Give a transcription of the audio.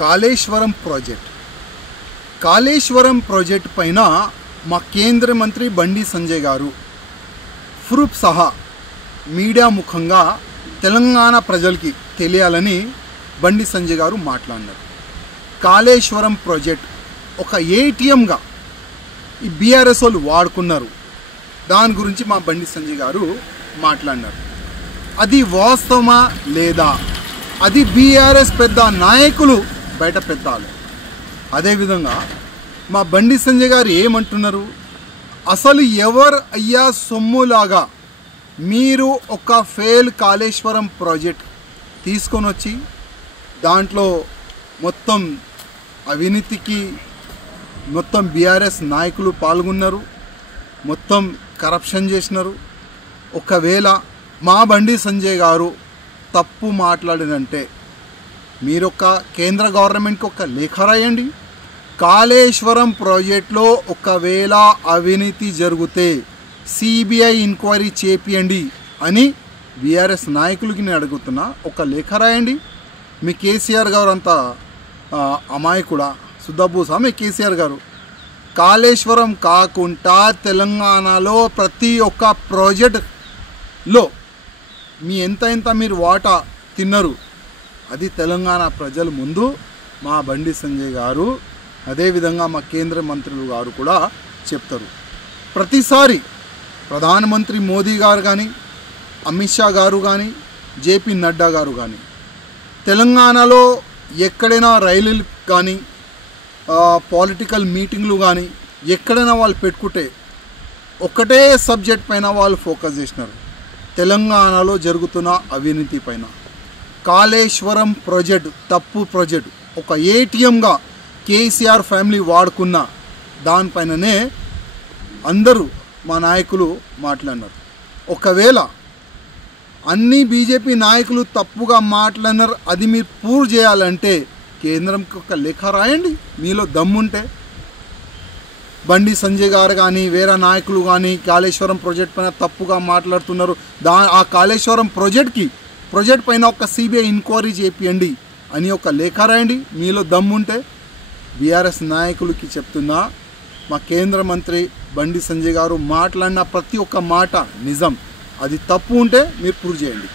Kaleshwaram project పైన మా కేంద్ర మంత్రి బండి సంజయ్ గారు ప్రూఫ్ సహా మీడియా ముఖంగా తెలంగాణ ప్రజలకి తెలియాలని బండి సంజయ్ గారు మాట్లాడినారు. కాళేశ్వరం ప్రాజెక్ట్ ఒక ఏటీఎంగా ఈ బీఆర్ఎస్ వాళ్ళు వాడుకున్నారు. దాని గురించి మా బండి సంజయ్ గారు మాట్లాడినారు. అది వాస్తవమా లేదా, అది బీఆర్ఎస్ పెద్ద నాయకులు బయట పెట్టాలి. అదేవిధంగా మా బండి సంజయ్ గారు ఏమంటున్నారు, అసలు ఎవరు అయ్యా సొమ్ములాగా మీరు ఒక ఫెయిల్ కాళేశ్వరం ప్రాజెక్ట్ తీసుకొని వచ్చి దాంట్లో మొత్తం అవినీతికి మొత్తం బీఆర్ఎస్ నాయకులు పాల్గొన్నారు, మొత్తం కరప్షన్ చేసినారు. ఒకవేళ మా బండి సంజయ్ గారు తప్పు మాట్లాడినంటే మీరొక కేంద్ర గవర్నమెంట్కి ఒక లేఖ రాయండి. కాళేశ్వరం ప్రాజెక్టులో ఒకవేళ అవినీతి జరిగితే సిబిఐ ఎంక్వైరీ చేపియండి అని బీఆర్ఎస్ నాయకులకి నేను అడుగుతున్నా. ఒక లేఖ రాయండి. మీ కేసీఆర్ గారు అంతా అమాయకుడా, సుద్దబూసా మీ కేసీఆర్ గారు? కాళేశ్వరం కాకుండా తెలంగాణలో ప్రతి ఒక్క ప్రాజెక్టులో మీ ఎంత మీరు వాటా తిన్నారు అది తెలంగాణ ప్రజల ముందు మా బండి సంజయ్ గారు అదేవిధంగా మా కేంద్ర మంత్రులు గారు కూడా చెప్తారు. ప్రతిసారి ప్రధానమంత్రి మోదీ గారు కానీ, అమిత్ షా గారు కానీ, జేపీ నడ్డా గారు కానీ తెలంగాణలో ఎక్కడైనా రైలులు కానీ పొలిటికల్ మీటింగ్లు కానీ ఎక్కడైనా వాళ్ళు పెట్టుకుంటే ఒకటే సబ్జెక్ట్ పైన వాళ్ళు ఫోకస్ చేసినారు, తెలంగాణలో జరుగుతున్న అవినీతి పైన. కాళేశ్వరం ప్రాజెక్ట్ తప్పు ప్రాజెక్ట్, ఒక ఏటీఎంగా కేసీఆర్ ఫ్యామిలీ వాడుకున్న దానిపైననే అందరూ మా నాయకులు మాట్లాడినారు. ఒకవేళ అన్ని బీజేపీ నాయకులు తప్పుగా మాట్లాడినారు, అది మీరు ప్రూవ్ చేయాలంటే కేంద్రంకి ఒక లేఖ రాయండి. మీలో దమ్ముంటే బండి సంజయ్ గారు కానీ వేరే నాయకులు కానీ కాళేశ్వరం ప్రాజెక్ట్ పైన తప్పుగా మాట్లాడుతున్నారు, ఆ కాళేశ్వరం ప్రాజెక్ట్ పైన ఒక సిబిఐ ఎంక్వైరీ చేపియండి అని ఒక లేఖ రాయండి. మీలో దమ్ముంటే బీఆర్ఎస్ నాయకులకి చెప్తున్నా, మా కేంద్ర మంత్రి బండి సంజయ్ గారు మాట్లాడిన ప్రతి ఒక్క మాట నిజం. అది తప్పు ఉంటే మీరు ప్రూవ్ చేయండి.